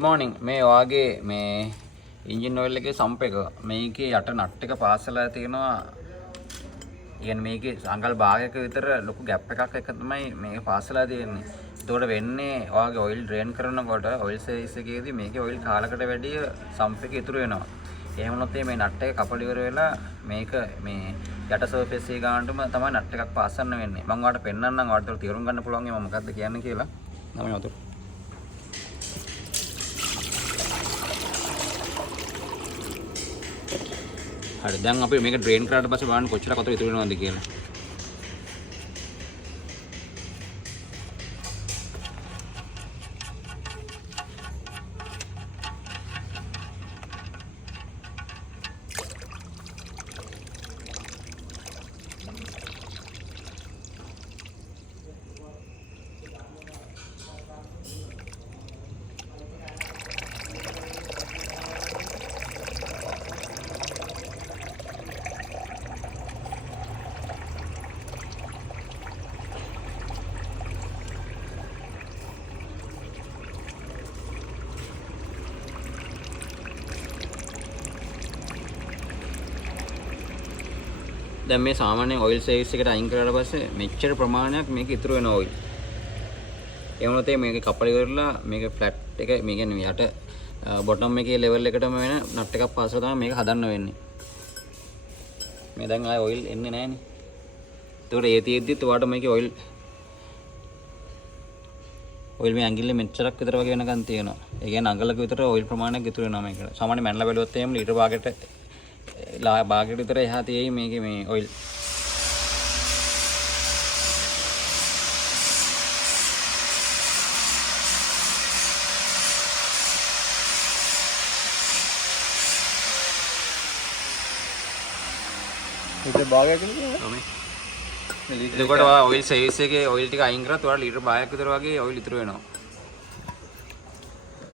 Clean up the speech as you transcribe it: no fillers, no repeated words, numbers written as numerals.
good morning. මේ වාගේ මේ engine oil එකේ sump එක මේකේ යට nut එක පාස් වෙලා තියෙනවා. يعني මේකේ අඟල් භාගයක විතර ලොකු gap එකක් එක තමයි මේක පාස් වෙලා තියෙන්නේ. ඒතකොට වෙන්නේ වාගේ oil drain කරනකොට oil service එකේදී මේකේ oil කාලකට වැඩි sump එක ඉතුරු වෙනවා. එහෙම වුණොත් මේ nut එක කපල ඉවර වෙලා මේක මේ යට surface එක ගන්නටම තමයි nut එකක් පාස් කරන්න වෙන්නේ. මම ඔයාලට පෙන්නන්නම් ඔයාලට තේරුම් ගන්න පුළුවන් මම මොකක්ද කියන්නේ කියලා. තමයි උතර. හරි දැන් අපි මේක ඩ්‍රේන් කරාට පස්සේ බලන්න කොච්චර වතුර ඉතුරු වෙනවද කියලා. දැන් මේ සාමාන්‍ය ඔයිල් සර්විස් එකට අයින් කරලා පස්සේ මෙච්චර ප්‍රමාණයක් මේක ඉතුරු වෙන ඔයිල්. ඒ වුණත් මේක කපල ඉවරලා මේක ෆ්ලැට් එක මේ කියන්නේ යට බොටම් එකේ ලෙවල් එකටම වෙන නට් එකක් පාසලා තමයි මේක හදන්න වෙන්නේ. මේ දැන් ආයේ ඔයිල් එන්නේ නැහනේ. ඒතකොට ඒ තියෙද්දිත් ඔයාලට මේකේ ඔයිල් මේ ඇඟිල්ලේ මෙච්චරක් විතර වගේ වෙනකන් තියෙනවා. ඒ කියන්නේ අඟලක විතර ඔයිල් ප්‍රමාණයක් ඉතුරු වෙනවා මේකට. සාමාන්‍ය මැනලා බැලුවොත් එහෙම ලීටර් භාගයට භාගයට විතර එහා තියෙයි මේකේ මේ ඔයිල්. ලීටර් භාගයක් නේ. එතකොට ඔයා ඔයිල් සර්විස් එකේ ඔයිල් ටික අයින් කරත් ඔයාලා ලීටර් භාගයක් විතර වගේ ඔයිල් ඉතුරු වෙනවා.